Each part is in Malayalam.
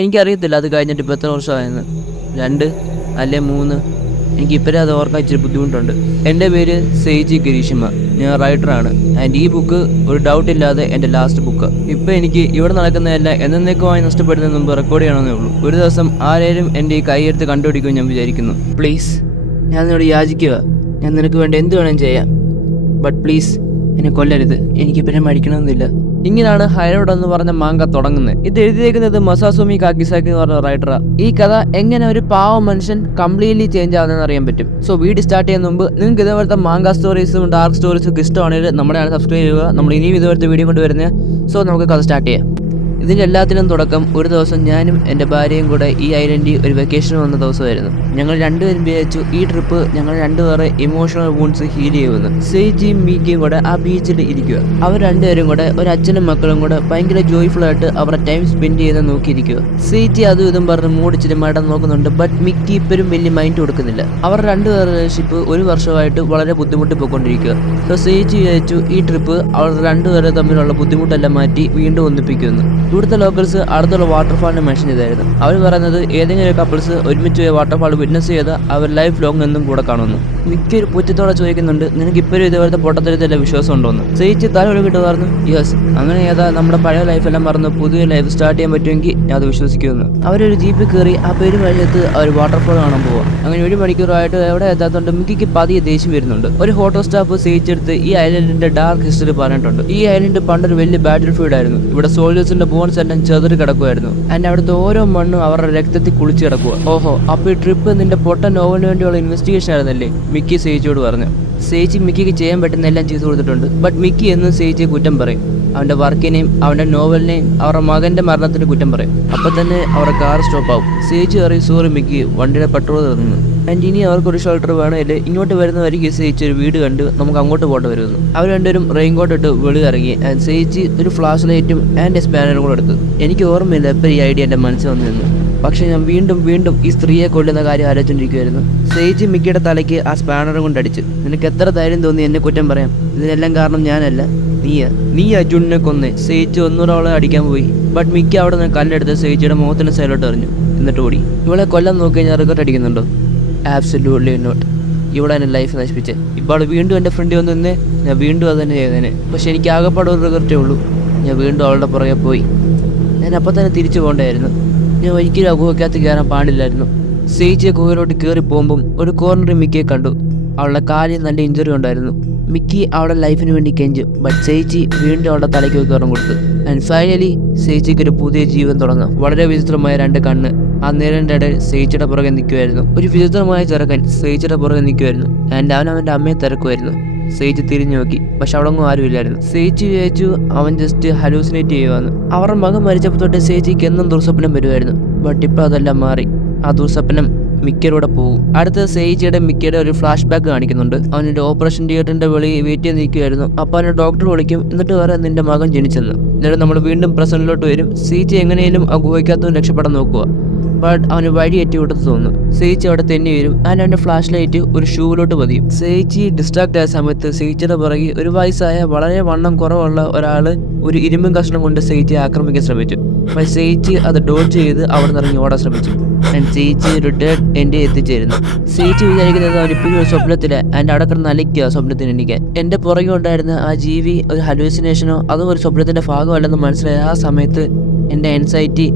എനിക്കറിയത്തില്ല അത് കഴിഞ്ഞിട്ട് ഇപ്പോൾ എത്ര വർഷമായെന്ന്, 2 അല്ലെ 3. എനിക്ക് ഇപ്പോഴേ അത് ഓർക്കാൻ ഇച്ചിരി ബുദ്ധിമുട്ടുണ്ട്. എൻ്റെ പേര് സെയ്ജി ഗിരീഷിമ, ഞാൻ റൈറ്ററാണ്. ആൻഡ് ഈ ബുക്ക് ഒരു ഡൗട്ട് ഇല്ലാതെ എൻ്റെ ലാസ്റ്റ് ബുക്ക്. ഇപ്പോൾ എനിക്ക് ഇവിടെ നടക്കുന്നതെല്ലാം എന്നേക്കുമായി നഷ്ടപ്പെടുന്നതിന് മുമ്പ് റെക്കോർഡ് ചെയ്യണമെന്നേ ഉള്ളൂ. ഒരു ദിവസം ആരെയും എൻ്റെ ഈ കൈയെടുത്ത് കണ്ടുപിടിക്കുമെന്ന് ഞാൻ വിചാരിക്കുന്നു. പ്ലീസ്, ഞാൻ നിന്നോട് യാചിക്കുക, ഞാൻ നിനക്ക് വേണ്ടി എന്ത് വേണം ചെയ്യാം. ബട്ട് പ്ലീസ് എന്നെ കൊല്ലരുത്, എനിക്ക് പിന്നെ മരിക്കണമെന്നില്ല. ഇങ്ങനെയാണ് ഹൈറോഡ് എന്ന് പറഞ്ഞ മാങ്ക തുടങ്ങുന്നത്. ഇത് എഴുതിയേക്കുന്നത് മസാസുമി കാക്കിസാക്കി എന്ന് പറഞ്ഞ റൈറ്ററാ. ഈ കഥ എങ്ങനെ ഒരു പാവ മനുഷ്യൻ കംപ്ലീറ്റ്ലി ചേഞ്ച് ആവുന്നതെന്ന് അറിയാൻ പറ്റും. സോ വീഡിയോ സ്റ്റാർട്ട് ചെയ്യുന്ന മുമ്പ് നിങ്ങൾക്ക് ഇതേപോലത്തെ മാങ്ക സ്റ്റോറീസും ഡാർക്ക് സ്റ്റോറീസും ഒക്കെ ഇഷ്ടമാണെങ്കിൽ നമ്മുടെ സബ്സ്ക്രൈബ് ചെയ്യുക. നമ്മൾ ഇനിയും ഇതുപോലത്തെ വീഡിയോ കൊണ്ട് വരുന്നത്. സോ നമുക്ക് കഥ സ്റ്റാർട്ട് ചെയ്യാം. ഇതിൻ്റെ എല്ലാത്തിനും തുടക്കം ഒരു ദിവസം ഞാനും എൻ്റെ ഭാര്യയും കൂടെ ഈ ഐലൻഡിൽ ഒരു വെക്കേഷൻ വന്ന ദിവസമായിരുന്നു. ഞങ്ങൾ രണ്ടുപേരും വിചാരിച്ചു ഈ ട്രിപ്പ് ഞങ്ങൾ രണ്ടുപേരെ ഇമോഷണൽ വൂൺസ് ഹീൽ ചെയ്യുമെന്ന്. സെയ്ജിയും മീക്കിയും കൂടെ ആ ബീച്ചിൽ ഇരിക്കുക. അവർ രണ്ടുപേരും കൂടെ ഒരു അച്ഛനും മക്കളും കൂടെ ഭയങ്കര ജോയ്ഫുൾ ആയിട്ട് അവരുടെ ടൈം സ്പെൻഡ് ചെയ്യുന്ന നോക്കിയിരിക്കുക. സെയ്ജി അതും ഇതും പറഞ്ഞ് മൂടിച്ചിട്ട് മടം നോക്കുന്നുണ്ട്. ബട്ട് മിക്കി ഇപ്പോഴും വലിയ മൈൻഡ് കൊടുക്കുന്നില്ല. അവർ രണ്ടുപേരുടെ റിലേഷൻഷിപ്പ് ഒരു വർഷമായിട്ട് വളരെ ബുദ്ധിമുട്ടി പോയിക്കൊണ്ടിരിക്കുക. സോ സെയ്ജി വിചാരിച്ചു ഈ ട്രിപ്പ് അവർ രണ്ടുപേരെ തമ്മിലുള്ള ബുദ്ധിമുട്ടെല്ലാം മാറ്റി വീണ്ടും ഒന്നിപ്പിക്കുമെന്ന്. ഇവിടുത്തെ ലോക്കൽസ് അടുത്തുള്ള വാട്ടർഫാളിനെ മെൻഷൻ ചെയ്തായിരുന്നു. അവർ പറയുന്നത് ഏതെങ്കിലും ഒരു കപ്പിൾസ് ഒരുമിച്ച് വാട്ടർഫാൾ വിറ്റ്നസ് ചെയ്ത് അവർ ലൈഫ് ലോങ് എന്നും കൂടെ കാണുന്നു. മിക്ക ഒരു പുറ്റത്തോടെ ചോദിക്കുന്നുണ്ട്, നിനക്ക് ഇപ്പോഴും ഇതുപോലത്തെ പൊട്ടത്തരത്തിലെ വിശ്വാസം ഉണ്ടോന്ന്. സെയിച്ച് തല ഒഴുകിട്ട് പറഞ്ഞു, യെസ്, അങ്ങനെ ഏതാ നമ്മുടെ പഴയ ലൈഫെല്ലാം മറന്ന് പുതിയ ലൈഫ് സ്റ്റാർട്ട് ചെയ്യാൻ പറ്റുമെങ്കിൽ ഞാൻ അത് വിശ്വസിക്കുമെന്ന്. അവരൊരു ജീപ്പിൽ കയറി ആ പെരുമഴയത്ത് അവർ വാട്ടർഫാൾ കാണാൻ പോവാം. അങ്ങനെ 1 മണിക്കൂറായിട്ട് എവിടെ എത്താത്തതുകൊണ്ട് മിക്കിക്ക് പതിയെ ദേഷ്യം വരുന്നുണ്ട്. ഒരു ഹോട്ടൽ സ്റ്റാഫ് സെയിച്ചെടുത്ത് ഈ ഐലൻഡിന്റെ ഡാർക്ക് ഹിസ്റ്ററി പറഞ്ഞിട്ടുണ്ട്. ഈ ഐലൻഡ് പണ്ടൊരു വലിയ ബാറ്റിൽ ഫീൽഡ് ആയിരുന്നു. ഇവിടെ സോൾജേഴ്സിന്റെ ബോൺസ് എല്ലാം ചെതറി കിടക്കുമായിരുന്നു. ആൻഡ് അവിടുത്തെ ഓരോ മണ്ണും അവരുടെ രക്തത്തിൽ കുളിച്ച് കിടക്കുക. ഓഹോ, അപ്പൊ ഈ ട്രിപ്പ് നിന്റെ പൊട്ട നോവലിന് വേണ്ടിയുള്ള ഇൻവെസ്റ്റിഗേഷൻ ആയിരുന്നല്ലേ, മിക്കി സെയ്ജിയോട് പറഞ്ഞു. സെയ്ജി മിക്കിക്ക് ചെയ്യാൻ പറ്റുന്ന എല്ലാം ചെയ്തു കൊടുത്തിട്ടുണ്ട്. ബട്ട് മിക്കി എന്നും സെയ്ജിയെ കുറ്റം പറയും. അവന്റെ വർക്കിനെയും അവന്റെ നോവലിനെയും അവരുടെ മകന്റെ മരണത്തിന് കുറ്റം പറയും. അപ്പൊ തന്നെ അവരുടെ കാർ സ്റ്റോപ്പ് ആവും. സെയ്ജി പറയും, സോറി മിക്കി, വണ്ടിയുടെ പെട്രോൾ തീർന്നു. ആൻഡ് ഇനി അവർക്കൊരു ഷെൽട്ടർ വേണമല്ലേ, ഇങ്ങോട്ട് വരുന്നവർക്ക് സെയ്ജി ഒരു വീട് കണ്ട് നമുക്ക് അങ്ങോട്ട് പോകേണ്ടി വരുന്നു. അവർ രണ്ടുപേരും റെയിൻകോട്ട് ഇട്ട് വെളി ഇറങ്ങി. ആൻഡ് സെയ്ജി ഒരു ഫ്ലാഷ് ലൈറ്റും ആൻഡ് സ്പാനറും കൂടെ എടുത്തു. എനിക്ക് ഓർമ്മയില്ല എപ്പോൾ ഈ ഐഡിയ എൻ്റെ മനസ്സിൽ വന്നിരുന്നു. പക്ഷെ ഞാൻ വീണ്ടും വീണ്ടും ഈ സ്ത്രീയെ കൊല്ലുന്ന കാര്യം ആലോചിച്ചുകൊണ്ടിരിക്കുമായിരുന്നു. സെയ്ജി മിക്കിയുടെ തലയ്ക്ക് ആ സ്പാനറും കൊണ്ട് അടിച്ചു. നിനക്ക് എത്ര ധൈര്യം തോന്നി എന്നെ കുറ്റം പറയാം? ഇതിനെല്ലാം കാരണം ഞാനല്ല, നീ അജുണിനെ കൊന്നേ. സെയ്ജി ഒന്നുകൂടെ അവളെ അടിക്കാൻ പോയി. ബട്ട് മിക്കി അവിടെ നിന്ന് കല്ലെടുത്ത് സെയ്ജിയുടെ മുഖത്തിന് സൈലോട്ട് എറിഞ്ഞു. എന്നിട്ട് ഓടി. ഇവളെ കൊല്ലാൻ നോക്കി കഴിഞ്ഞാൽ റിഗ്രറ്റ് അടിക്കുന്നുണ്ടോ? Absolutely not. ഇവിടെ എൻ്റെ ലൈഫ് നശിപ്പിച്ചേ. ഇപ്പോൾ അവൾ വീണ്ടും എൻ്റെ ഫ്രണ്ടിൽ വന്ന് നിന്നേ, ഞാൻ വീണ്ടും അത് തന്നെ ചെയ്തേനെ. പക്ഷെ എനിക്ക് ആകെപ്പാടെ ഒരു റിഗ്രറ്റേ ഉള്ളൂ, ഞാൻ വീണ്ടും അവളുടെ പുറകെ പോയി. ഞാൻ അപ്പം തന്നെ തിരിച്ചു പോകണ്ടായിരുന്നു. ഞാൻ ഒരിക്കലും ആ ഗുഹയ്ക്കകത്ത് കയറാൻ പാടില്ലായിരുന്നു. സെയ്ജിയെ ഗുഹയിലോട്ട് കയറി പോകുമ്പം ഒരു കോർണറിൽ മിക്കിയെ കണ്ടു. അവളുടെ കാലിൽ നല്ല ഇഞ്ചുറി ഉണ്ടായിരുന്നു. മിക്കി അവളുടെ ലൈഫിന് വേണ്ടി കെഞ്ചു. ബട്ട് സെയ്ജി വീണ്ടും അവളുടെ തലയ്ക്ക് കയറും കൊടുത്തു. ആൻഡ് ഫൈനലി സെയ്ജിക്ക് ഒരു പുതിയ ജീവൻ തുടങ്ങാം. വളരെ വിചിത്രമായ 2 കണ്ണ് ആ നേരൻ്റെ ഇടയിൽ സെയ്ജിയുടെ പുറകെ നിൽക്കുമായിരുന്നു. ഒരു വിചിത്രമായ ചെറുക്കൻ സെയ്ജിയുടെ പുറകെ നിൽക്കുമായിരുന്നു. ആൻഡ് അവൻ്റെ അമ്മയെ തിരക്കുമായിരുന്നു. സെയ്ജി തിരിഞ്ഞു നോക്കി, പക്ഷെ അവിടെങ്ങും ആരുമില്ലായിരുന്നു. സെയ്ജി വിചാരിച്ചു അവൻ ജസ്റ്റ് ഹലൂസിനേറ്റ് ചെയ്യുവാന്ന്. അവരുടെ മകൻ മരിച്ചപ്പോൾ തൊട്ട് സെയ്ജിക്ക് എന്നും ദുർസ്വപ്നം വരുമായിരുന്നു. ബട്ട് ഇപ്പോൾ അതെല്ലാം മാറി. ആ ദുർസ്വപ്നം മിക്കയുടെ പോകും. അടുത്ത സെയ്ജിയുടെ മിക്കയുടെ ഒരു ഫ്ലാഷ് ബാക്ക് കാണിക്കുന്നുണ്ട്. അവൻ്റെ ഓപ്പറേഷൻ തിയേറ്ററിന്റെ വെളിയിൽ വെയിറ്റ് ചെയ്ത് നിൽക്കുമായിരുന്നു. അപ്പോൾ അവൻ്റെ ഡോക്ടർ വിളിക്കും. എന്നിട്ട് പറയാം നിന്റെ മകൻ ജനിച്ചെന്ന്. എന്നിട്ട് നമ്മൾ വീണ്ടും പ്രസന്റിലോട്ട് വരും. സെയ്ജി എങ്ങനെയും ആ ഗുഹയ്ക്കകത്തും രക്ഷപ്പെടാൻ നോക്കുക. ബട്ട് അവന് വഴി എറ്റി വിട്ടെന്ന് തോന്നുന്നു. സെയ്ജി അവിടെ തെന്നി വരും. ആൻഡ് അവൻ്റെ ഫ്ലാഷ് ലൈറ്റ് ഒരു ഷൂവിലോട്ട് പതിയും. സെയ്ജി ഡിസ്ട്രാക്ട് ആയ സമയത്ത് സെയ്ജിയുടെ പുറകെ ഒരു വയസ്സായ വളരെ വണ്ണം കുറവുള്ള ഒരാൾ ഒരു ഇരുമ്പും കഷ്ണം കൊണ്ട് സെയ്ജിയെ ആക്രമിക്കാൻ ശ്രമിച്ചു. പക്ഷേ സെയ്ജി അത് ഡോഡ്ജ് ചെയ്ത് അവിടെ നിന്ന് ഇറങ്ങി ഓടാൻ ശ്രമിച്ചു. ആൻഡ് സെയ്ജി ഒരു ഡെഡ് എൻ്റെ എത്തിച്ചേരുന്നു. സെയ്ജി വിചാരിക്കുന്നത് അവനിപ്പോഴും ഒരു സ്വപ്നത്തില്. ആൻഡ് അവിടെ കിടന്ന് അലിക്കുക സ്വപ്നത്തിന് എണീക്കാൻ. എൻ്റെ പുറകെ ഉണ്ടായിരുന്ന ആ ജീവി ഒരു ഹലൂസിനേഷനോ അതോ ഒരു സ്വപ്നത്തിൻ്റെ ഭാഗമല്ലെന്ന് മനസ്സിലായ ആ സമയത്ത് എൻ്റെ ആൻസൈറ്റി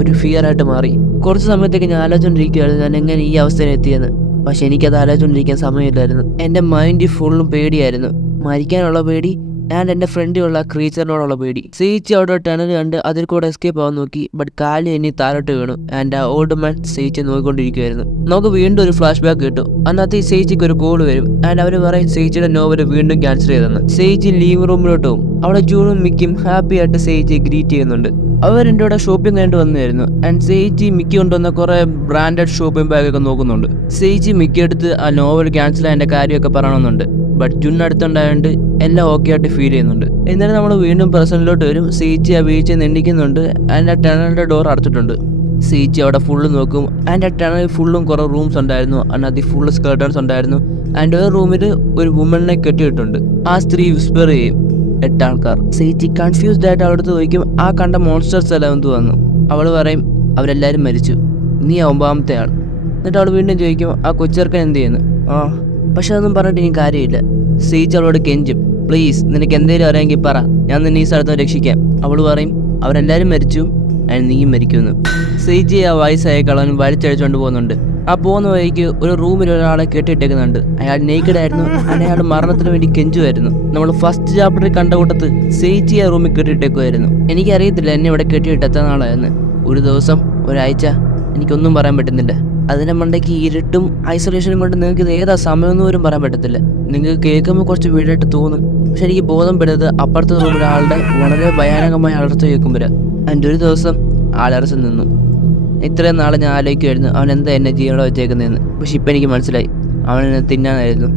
ഒരു ഫിയർ ആയിട്ട് മാറി. കുറച്ച് സമയത്തേക്ക് ഞാൻ ആലോചിച്ചുകൊണ്ടിരിക്കുകയായിരുന്നു ഞാൻ എങ്ങനെ ഈ അവസ്ഥയിൽ എത്തിയെന്ന്. പക്ഷെ എനിക്കത് ആലോചിച്ചുകൊണ്ടിരിക്കാൻ സമയമില്ലായിരുന്നു. എൻ്റെ മൈൻഡ് ഫുള്ളും പേടിയായിരുന്നു. മരിക്കാനുള്ള പേടി ആൻഡ് എൻ്റെ ഫ്രണ്ടിലുള്ള ക്രീച്ചറിനോടുള്ള പേടി. സെയ്ജി അവിടെ ടണൽ കണ്ട് അതിൽ കൂടെ എസ്കേപ്പ് ആവാൻ നോക്കി. ബട്ട് കാല് ഇനി താഴോട്ട് വീണു. ആൻഡ് ആ ഓൾഡ് മാൻ സെയ്ജി നോക്കിക്കൊണ്ടിരിക്കുമായിരുന്നു. നമുക്ക് വീണ്ടും ഒരു ഫ്ലാഷ് ബാക്ക് കിട്ടും. അന്നത്തെ ഈ സെയ്ജിക്ക് ഒരു കോൾ വരും. ആൻഡ് അവർ പറയും സെയ്ജിയുടെ നോവൽ വീണ്ടും ക്യാൻസൽ ചെയ്തെന്ന്. സെയ്ജി ലീവ് റൂമിലോട്ട് പോകും. അവിടെ ജൂണും മിക്കും ഹാപ്പി ആയിട്ട് സെയ്ജി ഗ്രീറ്റ് ചെയ്യുന്നുണ്ട്. അവർ എൻ്റെ കൂടെ ഷോപ്പിംഗ് കഴിഞ്ഞിട്ട് വന്നായിരുന്നു. ആൻഡ് സെയ്ജി മിക്കി കൊണ്ടുവന്ന കുറേ ബ്രാൻഡഡ് ഷോപ്പിംഗ് ബാഗൊക്കെ നോക്കുന്നുണ്ട്. സെയ്ജി മിക്കി എടുത്ത് ആ നോവൽ ക്യാൻസൽ ആയതിൻ്റെ കാര്യമൊക്കെ പറയണമെന്നുണ്ട്. ബട്ട് ജുൻ അടുത്തുണ്ടായതുകൊണ്ട് എല്ലാം ഓക്കെ ആയിട്ട് ഫീൽ ചെയ്യുന്നുണ്ട്. എന്നാലും നമ്മൾ വീണ്ടും പ്രസന്റിലോട്ട് വരും. സെയ്ജി ആ ബീച്ചിൽ നിന്നിക്കുന്നുണ്ട്. ആൻഡ് ആ ടണലിൻ്റെ ഡോർ അടച്ചിട്ടുണ്ട്. സെയ്ജി അവിടെ ഫുള്ള് നോക്കും. ആൻഡ് ആ ടണലിൽ ഫുള്ളും കുറേ റൂംസ് ഉണ്ടായിരുന്നു. അതിനകത്ത് ഫുള്ള് സ്കേർട്ടൺസ് ഉണ്ടായിരുന്നു. ആൻഡ് ഒരു റൂമിൽ ഒരു വുമണിനെ കെട്ടിയിട്ടുണ്ട്. ആ സ്ത്രീ വിസ്പർ ചെയ്യും 8 ആൾക്കാർ. സെയ്ജി കൺഫ്യൂസ്ഡ് ആയിട്ട് അവിടുത്തെ ചോദിക്കും ആ കണ്ട മോൺസ്റ്റേഴ്സ് എല്ലാം എന്ത് വന്നു. അവൾ പറയും അവരെല്ലാവരും മരിച്ചു, നീ 9ാമത്തെ ആൾ. എന്നിട്ട് അവൾ വീണ്ടും ചോദിക്കും ആ കൊച്ചെറുക്കൻ എന്ത് ചെയ്യുന്നു. പക്ഷെ അതൊന്നും പറഞ്ഞിട്ട് ഇനി കാര്യമില്ല. സേജ് അവളോട് കെഞ്ചും, പ്ലീസ് നിനക്ക് എന്തെങ്കിലും അറിയാമെങ്കിൽ പറ, ഞാൻ നിന്നെ ഈ സ്ഥലത്ത് രക്ഷിക്കാം. അവൾ പറയും അവരെല്ലാവരും മരിച്ചു, അതിന് നീയും മരിക്കുന്നു. സേജി ആ വയസ്സായ കളവൻ വലിച്ചഴിച്ചുകൊണ്ട് പോകുന്നുണ്ട്. ആ പോകുന്ന വഴിക്ക് ഒരു റൂമിൽ ഒരാളെ കെട്ടിയിട്ടേക്കുന്നുണ്ട്. അയാൾ നേക്കഡ് ആയിരുന്നു, അയാൾ മരണത്തിന് വേണ്ടി കെഞ്ചുമായിരുന്നു. നമ്മൾ ഫസ്റ്റ് ചാപ്റ്ററിൽ കണ്ട കൂട്ടത്ത് സേജി ആ റൂമിൽ കെട്ടിയിട്ടേക്കുമായിരുന്നു. എനിക്കറിയത്തില്ല എന്നെ ഇവിടെ കെട്ടിയിട്ട് എത്ര നാളായിരുന്നു. ഒരു ദിവസം, ഒരാഴ്ച, എനിക്കൊന്നും പറയാൻ പറ്റുന്നില്ല. അതിൻ്റെ മണ്ടയ്ക്ക് ഇരുട്ടും ഐസൊലേഷനും കൊണ്ട് നിങ്ങൾക്ക് ഇത് ഏതാ സമയമൊന്നും പോലും പറയാൻ പറ്റത്തില്ല. നിങ്ങൾക്ക് കേൾക്കുമ്പോൾ കുറച്ച് വീടായിട്ട് തോന്നും, പക്ഷെ എനിക്ക് ബോധം പെടുന്നത് അപ്പുറത്തെ റൂമിൽ ആളുടെ വളരെ ഭയാനകമായ അലർച്ച കേൾക്കുമ്പോഴാണ്. എൻ്റെ ഒരു ദിവസം ആലർച്ച നിന്നു. ഇത്രയും നാളെ ഞാൻ ആലോചിക്കുമായിരുന്നു അവൻ എന്താ എന്നെ ജീവനോടെ വെച്ചേക്കുന്നതെന്ന്. പക്ഷെ ഇപ്പം എനിക്ക് മനസ്സിലായി, അവൻ എന്നെ തിന്നാനായിരുന്നു.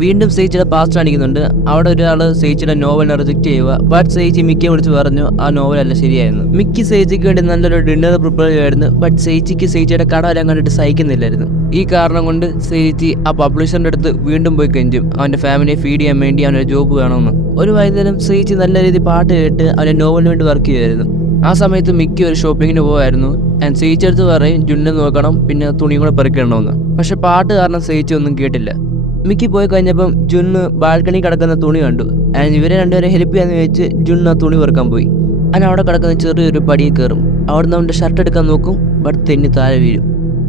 വീണ്ടും സേച്ചിയുടെ പാസ്റ്റ് കാണിക്കുന്നുണ്ട്. അവിടെ ഒരാൾ സേച്ചിയുടെ നോവലിനെ റിജക്റ്റ് ചെയ്യുക. ബട്ട് സേച്ചി മിക്കിയെ വിളിച്ച് പറഞ്ഞു ആ നോവലല്ല ശരിയായിരുന്നു. മിക്കി സേച്ചിക്ക് വേണ്ടി നല്ലൊരു ഡിന്നർ പ്രിപ്പയർ ചെയ്യുമായിരുന്നു. ബട്ട് സേച്ചിക്ക് സേച്ചിയുടെ കട എല്ലാം കണ്ടിട്ട് സഹിക്കുന്നില്ലായിരുന്നു. ഈ കാരണം കൊണ്ട് സേച്ചി ആ പബ്ലിഷറിൻ്റെ അടുത്ത് വീണ്ടും പോയി കെഞ്ചും അവൻ്റെ ഫാമിലിയെ ഫീഡ് ചെയ്യാൻ വേണ്ടി അവനൊരു ജോബ് വേണമെന്ന്. ഒരു വൈകുന്നേരം സേച്ചി നല്ല രീതിയിൽ പാട്ട് കേട്ട് അവൻ്റെ നോവലിന് വേണ്ടി വർക്ക് ചെയ്യുമായിരുന്നു. ആ സമയത്ത് മിക്കി ഒരു ഷോപ്പിങ്ങിന് പോകുമായിരുന്നു. ആൻഡ് സേച്ചി അടുത്ത് പറയും ജുന്നെ നോക്കണം, പിന്നെ തുണിയും കൂടെ പെറുക്കിടണമെന്ന്. പക്ഷെ പാട്ട് കാരണം സേച്ചി ഒന്നും കേട്ടില്ല. മിക്കി പോയി കഴിഞ്ഞപ്പം ജുന്ന് ബാൽക്കണി കിടക്കുന്ന തുണി കണ്ടു. ആൻഡ് ഇവരെ രണ്ടുപേരെ ഹെൽപ്പ് ചെയ്യാന്ന് വെച്ച് ജുന്ന് ആ തുണി പെറുക്കാൻ പോയി. അങ്ങനെ അവിടെ കിടക്കുന്ന ചെറിയൊരു പടിയിൽ കയറും. അവിടുന്ന് അവൻ്റെ ഷർട്ട് എടുക്കാൻ നോക്കും, ബട്ട് തെന്നി താഴെ വീഴും.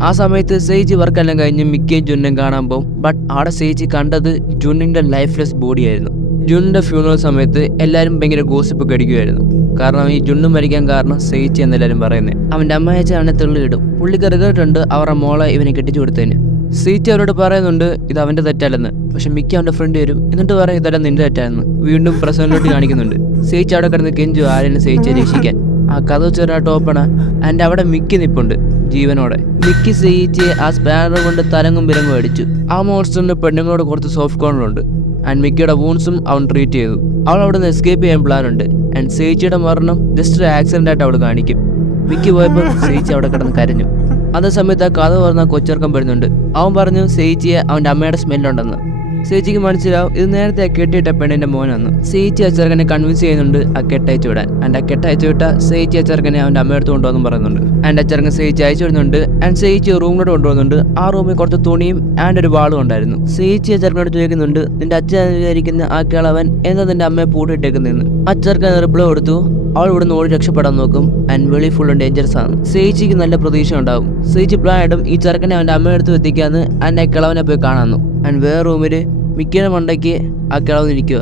ആ സമയത്ത് സേജി വർക്കെല്ലാം കഴിഞ്ഞ് മിക്കയും ജുന്നും കാണാൻ പോകും. ബട്ട് അവിടെ സേജി കണ്ടത് ജുന്നിൻ്റെ ലൈഫ്ലെസ് ബോഡിയായിരുന്നു. ജുന്നിൻ്റെ ഫ്യൂണറൽ സമയത്ത് എല്ലാവരും ഭയങ്കര ഗോസിപ്പൊക്കെ അടിക്കുമായിരുന്നു. കാരണം ഈ ജുണ്ണു മരിക്കാൻ കാരണം സേച്ചി എന്നെല്ലാവരും പറയുന്നത്. അവൻ്റെ അമ്മയച്ച അവനെ തെള്ളിയിടും. പുള്ളിക്ക് റിഗ്രറ്റുണ്ട് അവരുടെ മോളെ ഇവനെ കെട്ടിച്ചു കൊടുത്തതിന്. സേച്ചി അവരോട് പറയുന്നുണ്ട് ഇത് അവൻ്റെ തെറ്റല്ലെന്ന്. പക്ഷെ മിക്ക അവൻ്റെ ഫ്രണ്ട് വരും, എന്നിട്ട് പറയും ഇതെല്ലാം നിന്റെ തെറ്റായിരുന്നു. വീണ്ടും പ്രസന്റിലോട്ട് കാണിക്കുന്നുണ്ട്. സേച്ചി അവിടെ കിടന്ന് കെഞ്ചു ആരെയും സേച്ചിയെ രക്ഷിക്കാൻ. ആ കഥ ചെറുതായിട്ട് ഓപ്പണാ. ആൻഡ് അവിടെ മിക്കി നിപ്പുണ്ട് ജീവനോടെ. മിക്കി സേച്ചിയെ ആ സ്പാനർ കൊണ്ട് തലങ്ങും വിലങ്ങും അടിച്ചു. ആ മോൺസ്റ്ററിന് പെണ്ണുങ്ങളോട് കുറച്ച് സോഫ്റ്റ് കോർണറുണ്ട്. ആൻഡ് മിക്കിയുടെ വൂൺസും അവൻ ട്രീറ്റ് ചെയ്തു. അവൾ അവിടെ നിന്ന് എസ്കേപ്പ് ചെയ്യാൻ പ്ലാൻ ഉണ്ട്. ആൻഡ് സേച്ചിയുടെ മരണം ജസ്റ്റ് ഒരു ആക്സിഡന്റ് ആയിട്ട് അവൾ കാണിക്കും. മിക്കി പോയപ്പോൾ സേച്ചി അവിടെ കിടന്ന് കരഞ്ഞു. അതേ സമയത്ത് ആ കഥ പറഞ്ഞ കൊച്ചെറുക്കം വരുന്നുണ്ട്. അവൻ പറഞ്ഞു സേച്ചിയെ അവൻ്റെ അമ്മയുടെ സ്മെല്ലുണ്ടെന്ന്. സേച്ചിക്ക് മനസ്സിലാവും ഇത് നേരത്തെ ആ കെട്ടിയിട്ട പെണ്ണിന്റെ മോനാന്ന്. സേച്ചി ആ ചെറുക്കനെ കൺവിൻസ് ചെയ്യുന്നുണ്ട് ആ കെട്ടയച്ചു വിടാൻ. ആൻഡ് ആ കെട്ടയച്ചു വിട്ട സേച്ചി ആ ചെറുക്കനെ അവൻ്റെ അമ്മയെടുത്ത് കൊണ്ടുവന്നും പറയുന്നുണ്ട്. ആൻഡ് ആ ചെറുക്കൻ സേച്ചി അയച്ചു വിടുന്നുണ്ട്. ആൻഡ് സേച്ചി റൂമിലോട്ട് കൊണ്ടുപോകുന്നുണ്ട്. ആ റൂമിൽ കുറച്ച് തുണിയും ആൻഡ് ഒരു വാളും ഉണ്ടായിരുന്നു. സേച്ചി ആ ചെറുക്കനോട് ചോദിക്കുന്നുണ്ട് നിന്റെ അച്ഛൻ വിചാരിക്കുന്ന ആ കിളവൻ എന്താ നിന്റെ അമ്മയെ പൂട്ടിയിട്ടേക്കുന്നതെന്ന്. ആ ചെറുക്കൻ റിപ്ലൈ കൊടുത്തു അവൾ ഇവിടെ നിന്ന് ഓടി രക്ഷപ്പെടാൻ നോക്കും. ആൻഡ് വെളി ഫുൾ ഡേഞ്ചറസ് ആണ്. സേച്ചിക്ക് നല്ല പ്രതീക്ഷ ഉണ്ടാവും. സേച്ചി പ്ലാൻ ഇടും ഈ ചെറുക്കനെ അവൻ്റെ അമ്മയെടുത്ത് എത്തിക്കാന്ന് ആൻഡ് ആ കിളവനെ പോയി കാണാന്നു. ആൻഡ് വേറെ റൂമിൽ മിക്കിയുടെ മണ്ടയ്ക്ക് ആ കിളവ് ഇരിക്കുക.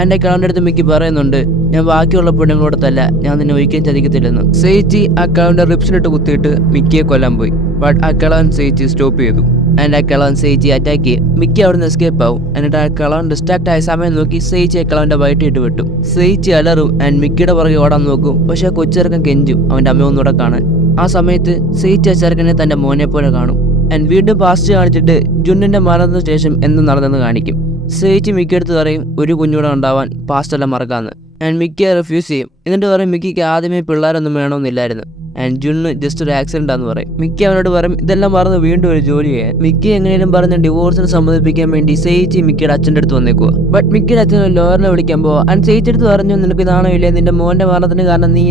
ആൻഡ് ആ കിളവൻ്റെ അടുത്ത് മിക്കി പറയുന്നുണ്ട് ഞാൻ ബാക്കിയുള്ള പെണ്ണുങ്ങളോടത്തല്ല, ഞാൻ നിന്നെ ഒരിക്കലും ചതിക്കത്തില്ലെന്ന്. സേച്ചി ആ കിളവൻ്റെ റിപ്സിലിട്ട് കുത്തിയിട്ട് മിക്കിയെ കൊല്ലാൻ പോയി. ബട്ട് ആ കിളവൻ സേച്ചി സ്റ്റോപ്പ് ചെയ്തു. ആൻഡ് ആ കിളവൻ സേച്ചി അറ്റാക്ക് ചെയ്യും. മിക്കി അവിടെ നിന്ന് എസ്കേപ്പ് ആവും. എന്നിട്ട് ആ കിളവൻ ഡിസ്ട്രാക്ട് ആയ സമയം നോക്കി സേച്ചി ആ കിളവൻ്റെ വയറ്റിട്ട് വിട്ടു. സേച്ചി അലറും ആൻഡ് മിക്കിയുടെ പുറകെ ഓടാൻ നോക്കും. പക്ഷെ ആ കൊച്ചിറക്കൻ കെഞ്ചും അവൻ്റെ അമ്മ ഒന്നുകൂടെ കാണാൻ. ആ സമയത്ത് സേച്ചി ആ ചെറുക്കനെ തൻ്റെ മോനെ പോലെ കാണും. ആൻഡ് വീണ്ടും പാസ്റ്റ് കാണിച്ചിട്ട് ജുന്നിൻ്റെ മരണത്തിന് ശേഷം എന്ത് നടന്നെന്ന് കാണിക്കും. സേച്ചി മിക്കിയെടുത്ത് പറയും ഒരു കുഞ്ഞൂടെ ഉണ്ടാവാൻ പാസ്റ്റെല്ലാം മറക്കാമെന്ന്. ആൻഡ് മിക്കിയെ റിഫ്യൂസ് ചെയ്യും. എന്നിട്ട് പറയും മിക്കിക്ക് ആദ്യമേ പിള്ളേരൊന്നും വേണമെന്നില്ലായിരുന്നു. ആൻഡ് ജുന്ന് ജസ്റ്റ് ഒരു ആക്സിഡന്റ് ആണെന്ന് പറയും. മിക്കി അവനോട് പറയും ഇതെല്ലാം മറന്ന് വീണ്ടും ഒരു ജോലി ചെയ്യാൻ. മിക്കി എങ്ങനെയും പറഞ്ഞ് ഡിവോഴ്സിന് സമ്മതിപ്പിക്കാൻ വേണ്ടി സേച്ചി മിക്കിയുടെ അച്ഛൻ്റെ അടുത്ത് വന്നേക്കുക. ബട്ട് മിക്കിയുടെ അച്ഛൻ ലോയറിനെ വിളിക്കാൻ പോവാ. ആൻഡ് സേച്ചി അടുത്ത് പറഞ്ഞു നിനക്ക് ഇതാണോ ഇല്ലേ നിന്റെ മോന്റെ മരണത്തിന് കാരണം നീ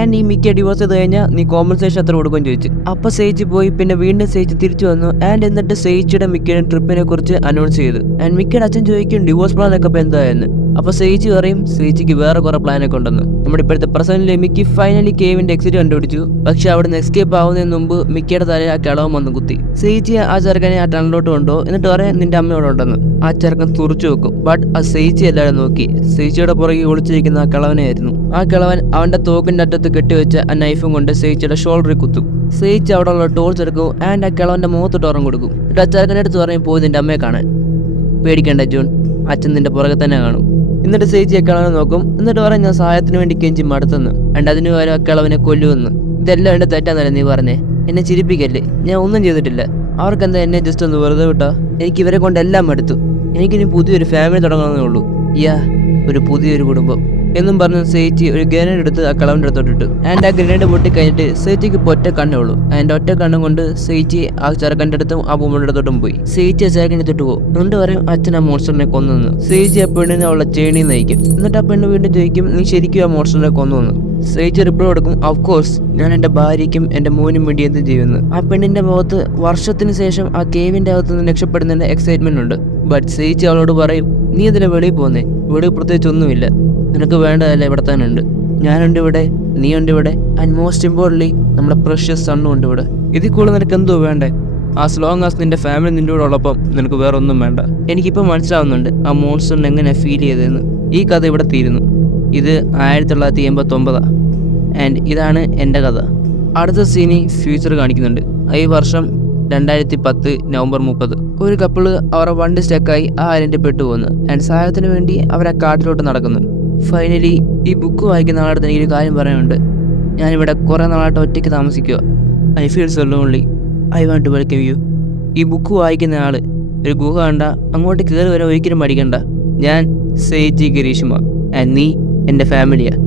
ആൻഡ് ഈ മിക്കിയെ ഡിവോഴ്സ് ചെയ്ത് കഴിഞ്ഞാൽ നീ കോമ്പൻസേഷൻ എത്ര കൊടുക്കും ചോദിച്ചു. അപ്പൊ സേച്ചി പോയി. പിന്നെ വീണ്ടും സേച്ചി തിരിച്ചു വന്നു. ആൻഡ് എന്നിട്ട് സേച്ചിയുടെ മിക്കിയുടെ ട്രിപ്പിനെ കുറിച്ച് അനൗൺസ് ചെയ്തു. ആൻഡ് മിക്കിയുടെ അച്ഛൻ ചോദിക്കും ഡിവോഴ്സ് പ്ലാനൊക്കെ ഇപ്പൊ എന്തായെന്ന്. അപ്പൊ സേച്ചി പറയും സേച്ചിക്ക് വേറെ കുറെ പ്ലാനൊക്കെ ഉണ്ടെന്ന്. നമ്മുടെ ഇപ്പോഴത്തെ പ്രസന്റിലെ മിക്കി ഫൈനലി കേവിന്റെ എക്സിറ്റ് കണ്ടുപിടിച്ചു. പക്ഷെ അവിടെ നിന്ന് എസ്കേപ്പ് ആവുന്നതിന് മുമ്പ് മിക്കിയുടെ തലയിൽ ആ കിളവൻ വന്ന് കുത്തി. സേച്ചി ആ ചെറുക്കനെ ആ ടണലിലോട്ട് കൊണ്ടോ എന്നിട്ട് പറയാം നിന്റെ അമ്മയോടെ ഉണ്ടെന്ന്. ആ ചെറുക്കൻ തുറച്ചു വെക്കും. ബട്ട് ആ സേച്ചി എല്ലാവരും നോക്കി. സേച്ചിയുടെ പുറകെ ഒളിച്ചിരിക്കുന്ന ആ കിളവനായിരുന്നു. ആ കിളവൻ അവന്റെ തോക്കിന്റെ അറ്റത്ത് കെട്ടിവെച്ച ആ നൈഫും കൊണ്ട് സേച്ചിയുടെ ഷോൾഡറിൽ കുത്തും. സേച്ചി അവിടെ ഉള്ള ടോൾസ് എടുക്കും. ആൻഡ് ആ കിളവന്റെ മുഖത്തോട്ട് ഉറം കൊടുക്കും. എന്നിട്ട് ആ ചെറുക്കൻ്റെ അടുത്ത് പറയും പോയി നിന്റെ അമ്മയെ കാണാൻ. പേടിക്കണ്ട ജോൺ, അച്ഛൻ നിന്റെ പുറകെ തന്നെ കാണും. എന്നിട്ട് സേച്ചിയെ കിളവനെ നോക്കും. എന്നിട്ട് പറയും ഞാൻ സഹായത്തിന് വേണ്ടി കെഞ്ചി മടുത്തെന്ന്. ആൻഡ് അതിന് പകരം ആ കിളവനെ കൊല്ലുമെന്ന്. ഇതെല്ലാം എൻ്റെ തെറ്റാന്നല്ലേ നീ പറഞ്ഞേ, എന്നെ ചിരിപ്പിക്കല്ലേ, ഞാൻ ഒന്നും ചെയ്തിട്ടില്ല. അവർക്കെന്താ എന്നെ ജസ്റ്റ് ഒന്ന് വെറുതെ വിട്ടാ. എനിക്ക് ഇവരെ കൊണ്ട് എല്ലാം എടുത്തു. എനിക്കിനി പുതിയൊരു ഫാമിലി തുടങ്ങണമെന്നേ ഉള്ളൂ. ഒരു പുതിയൊരു കുടുംബം. എന്നും പറഞ്ഞ് സേച്ചി ഒരു ഗ്രനേഡ് എടുത്ത് ആ കളവൻ്റെ അടുത്തോട്ടിട്ടു. ആൻഡ് ആ ഗ്രനേഡ് പൊട്ടി കഴിഞ്ഞിട്ട് സേച്ചിക്ക് ഇപ്പോൾ ഒറ്റ കണ്ണേ ഉള്ളൂ. ആൻഡ് ഒറ്റ കണ്ണും കൊണ്ട് സേച്ചി ആ ചെറുക്കൻ്റെ അടുത്തും ആ പൂമ്മയുടെ അടുത്തോട്ടും പോയി. സേച്ചി ആ ചെറുക്കൻ്റെ തൊട്ട് പോകും. എന്നിട്ട് പറയും അച്ഛൻ ആ മോൺസ്റ്ററിനെ കൊന്നു. സേച്ചി ആ പെണ്ണിനെ അവളെ ചേണി നയിക്കും. എന്നിട്ട് ആ പെണ്ണ് വീണ്ടും ചോദിക്കും നീ ശരിക്കും ആ മോൺസ്റ്ററിനെ കൊന്നു. സേച്ചി റിപ്ലൈ കൊടുക്കും ഓഫ് കോഴ്സ് ഞാൻ എൻ്റെ ഭാര്യയ്ക്കും എൻ്റെ മോനും വേണ്ടി എന്ത് ചെയ്യുന്നു. ആ പെണ്ണിന്റെ മുഖത്ത് വർഷത്തിന് ശേഷം ആ കേവിന്റെ അകത്ത് നിന്ന് രക്ഷപ്പെടുന്നതിന്റെ എക്സൈറ്റ്മെന്റ് ഉണ്ട്. ബട്ട് സേച്ചി അവളോട് പറയും നീ ഇതിലെ വെളിയിൽ പോന്നേ, വെളിയിൽ പ്രത്യേകിച്ച് ഒന്നുമില്ല, നിനക്ക് വേണ്ടതല്ല ഇവിടെ തന്നെ ഉണ്ട്, ഞാനുണ്ട് ഇവിടെ, നീ ഉണ്ട് ഇവിടെ, ആൻഡ് മോസ്റ്റ് ഇമ്പോർട്ടൻ്റ്ലി നമ്മുടെ പ്രഷ്യസ് സണ്ണും ഉണ്ട് ഇവിടെ. ഇതിൽ കൂടുതൽ നിനക്ക് എന്തോ വേണ്ടേ? ആസ് ലോങ് ആസ് നിന്റെ ഫാമിലി നിന്റെ കൂടെ ഉള്ളപ്പം നിനക്ക് വേറെ ഒന്നും വേണ്ട. എനിക്കിപ്പോൾ മനസ്സിലാവുന്നുണ്ട് ആ മോൺസ്റ്ററിന് എങ്ങനെയാണ് ഫീൽ ചെയ്തതെന്ന്. ഈ കഥ ഇവിടെ തീരുന്നു. ഇത് 1989 ആൻഡ് ഇതാണ് എൻ്റെ കഥ. അടുത്ത സീനി ഫ്യൂച്ചർ കാണിക്കുന്നുണ്ട്. ഈ വർഷം 2010 നവംബർ 30. ഒരു കപ്പിള് അവരുടെ വണ്ടി സ്റ്റക്കായി ആ ഐലൻഡിൽ പെട്ടുപോകുന്നു. ആൻഡ് സഹായത്തിന് വേണ്ടി അവർ ആ കാട്ടിലോട്ട് നടക്കുന്നു. ഫൈനലി ഈ ബുക്ക് വായിക്കുന്ന ആളടുത്ത് എനിക്കൊരു കാര്യം പറയാനുണ്ട്. ഞാനിവിടെ കുറേ നാളായിട്ട് ഒറ്റയ്ക്ക് താമസിക്കുക. I feel so lonely. I want to welcome you. ഈ ബുക്ക് വായിക്കുന്ന ആൾ ഒരു ഗുഹ കണ്ട അങ്ങോട്ട് കയറി വരാൻ ഒരിക്കലും മടിക്കണ്ട. ഞാൻ സേജി ഗിരീഷ്മ ആൻഡ് നീ എൻ്റെ ഫാമിലിയാണ്.